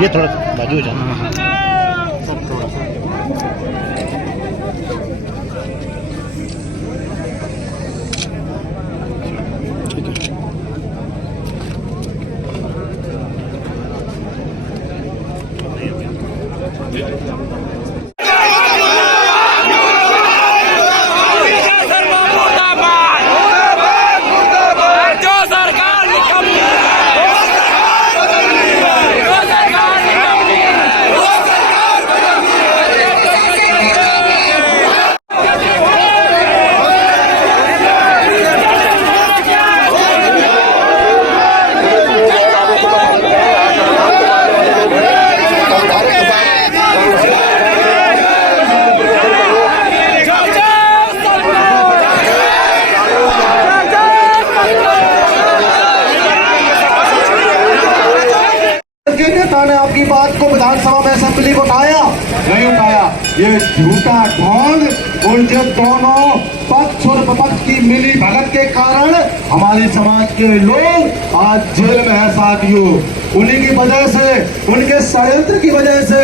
ये थोड़ा बाजू हो जाना। नेता ने आपकी बात को विधानसभा में असेंबली को उठाया नहीं उठाया। ये झूठा ढोंग उनके दोनों पक्ष और विपक्ष की मिली भगत के कारण हमारे समाज के लोग आज जेल में है साथियों। उन्हीं की वजह से, उनके षड्यंत्र की वजह से,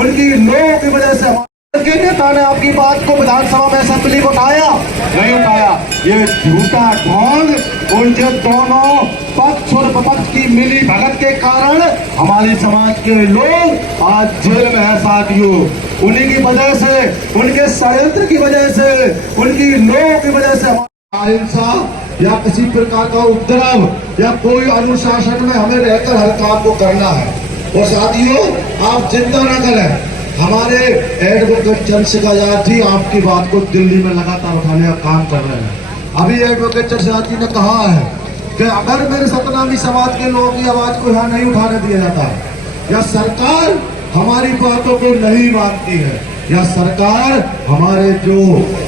उनकी लोगों की वजह से के नेता ने आपकी बात को विधानसभा में असेंबली को उठाया नहीं उठाया। ये झूठा ढोंग उनके दोनों पक्ष और विपक्ष की मिली भगत के कारण हमारे समाज के लोग आज जेल में है साथियों। उन्हीं की वजह से, उनके षड्यंत्र की वजह से, उनकी लोगों की वजह से अहिंसा या किसी प्रकार का उपद्रव या कोई अनुशासन में हमें रहकर हर काम को करना है। और साथियों आप चिंता न करें, हमारे एडवोकेट चंद्रशेखर आजाद जी आपकी बात को दिल्ली में लगातार उठाने का काम कर रहे हैं। अभी एडवोकेट चंद्रशेखर आजाद जी ने कहा है कि अगर मेरे सतनामी समाज के लोगों की आवाज को यहाँ नहीं उठाने दिया जाता या सरकार हमारी बातों को नहीं मानती है या सरकार हमारे जो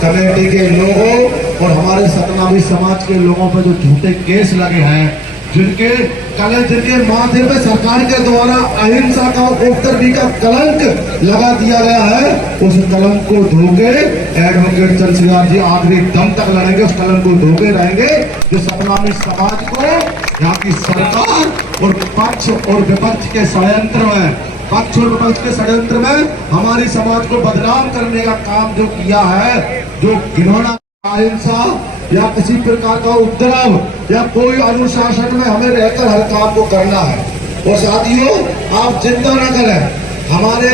कमेटी के लोगों और हमारे सतनामी समाज के लोगों पर जो झूठे केस लगे हैं, जिनके माथे पे सरकार के द्वारा अहिंसा का उपद्रवी का कलंक लगा दिया गया है, उस कलंक को धोके एडवोकेट चंद्रशेखर जी आखिरी दम तक लड़ेंगे, उस कलंक को धोके रहेंगे जो सतनामी समाज को यहाँ की सरकार और पक्ष और विपक्ष के षड्यंत्र में, पक्ष और विपक्ष के षड्यंत्र में हमारी समाज को बदनाम करने का काम जो किया है, जो घिनौना अहिंसा या किसी प्रकार का उपद्रव या कोई अनुशासन में हमें रहकर हर काम को करना है। और साथियों आप चिंता न करें, हमारे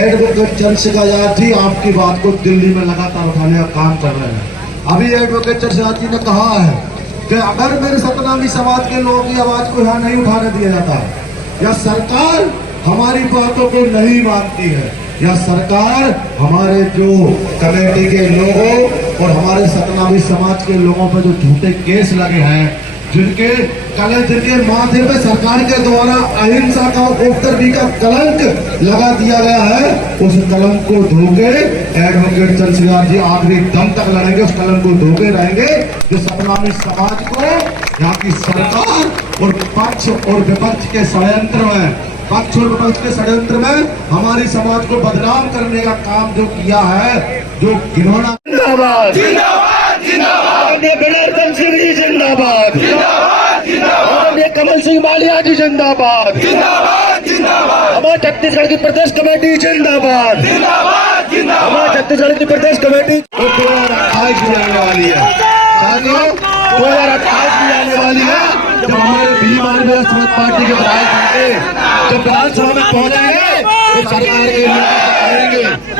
एडवोकेट चंद्रशेखर आजाद जी आपकी बात को दिल्ली में लगातार उठाने का काम कर रहे हैं। अभी एडवोकेट चंद्रशेखर आजाद जी ने कहा है कि अगर मेरे सतनामी समाज के लोगों की आवाज को यहाँ नहीं उठाने दिया जाता या सरकार हमारी बातों को नहीं मानती है या सरकार हमारे जो कमेटी के लोगों और हमारे सतनामी समाज के लोगों पर जो झूठे केस लगे हैं, जिनके माथे पे सरकार के द्वारा अहिंसा का उपद्रवी का कलंक लगा दिया गया है, उस कलंक को धोके एडवोकेट चंद्रशेखर जी आखिरी दम तक लड़ेंगे, उस कलंक को धोके रहेंगे जो सतनामी समाज को यहाँ की सरकार और पक्ष और विपक्ष के षड्यंत्र में, पक्ष और विपक्ष के षड्यंत्र में हमारी समाज को बदनाम करने का काम जो किया है, जो घिनौना। जिंदाबाद जिंदाबाद जिंदाबाद, जनार्दन सिंह जी जिंदाबाद जिंदाबाद जिंदाबाद, कमल सिंह मालिया जी जिंदाबाद जिंदाबाद जिंदाबाद, हमारे छत्तीसगढ़ की प्रदेश कमेटी जिंदाबाद जिंदाबाद जिंदाबाद, हमारे छत्तीसगढ़ की प्रदेश कमेटी 2028 में आने वाली है साथियों, 2028 में आने वाली है। जब हमारे बीजेपी समाज पार्टी के विधायक होंगे, जब विधानसभा में पहुंचेंगे तो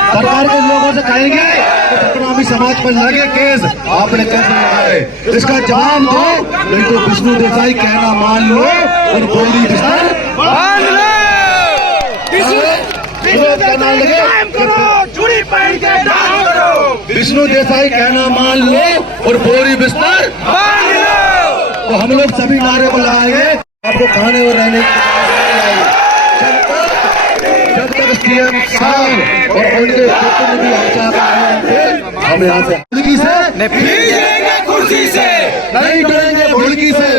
सरकार के लोगों से कहेंगे कि सतनामी समाज पर लगे केस आपने कैसे लगाए, इसका जवाब दो, नहीं तो विष्णु देसाई कहना मान लो और बोली मान लो। विष्णु देसाई कहना मान लो और बोरी बिस्तर मान लो। तो हम लोग सभी नारे को लगाएंगे, आपको खाने और रहने जब तक सीएम साहब और उनके प्रतिनिधि हम यहाँ से भुड़की से कुर्सी से नहीं करेंगे, भुड़की से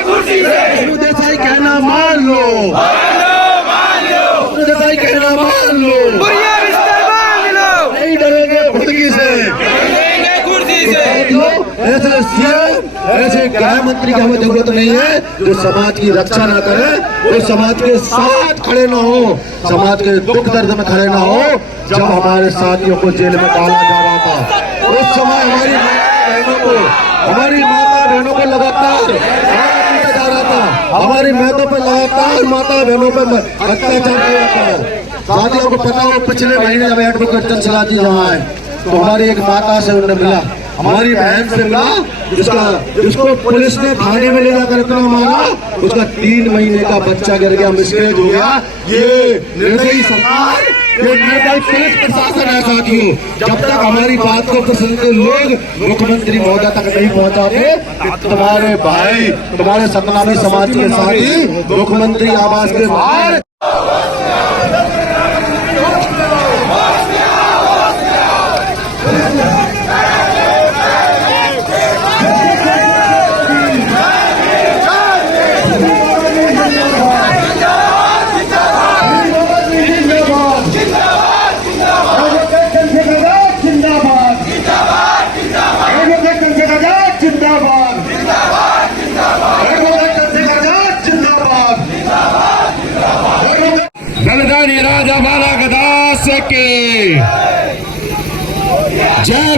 विष्णु देसाई कहना मान लो, विष्णु भाई कहना मान लो, नहीं डरेंगे भुड़की से, ऐसे सीएम ऐसे गृह मंत्री की हमें जरूरत नहीं है जो समाज की रक्षा ना करे, जो समाज के साथ खड़े ना हो, समाज के दुख दर्द में खड़े ना हो। जब हमारे साथियों को जेल में डाला जा रहा था उस समय हमारी माता बहनों को लगातार पीटा जा रहा था, हमारी महतों पर लगातार माता बहनों पर अत्याचार किया था। साथियों को पता हो पिछले महीने जब एडवोकेट चंचला जी जहाँ आए तो हमारी एक माता से उन्हें मिला, हमारी बहन से मिला, जिसको पुलिस ने थाने में ले जाकर इतना मारा, उसका 3 महीने का बच्चा गिर गया, मिसकैरेज हो गया। ये निर्दयी सरकार, ये निर्दयी पुलिस प्रशासन है साथियों। जब तक हमारी बात को प्रसन्न के लोग मुख्यमंत्री महोदय तक नहीं पहुंचाते, तुम्हारे भाई, तुम्हारे सतनामी समाज के साथी मुख्यमंत्री आवास के बाहर राजा बाला गदा से के जय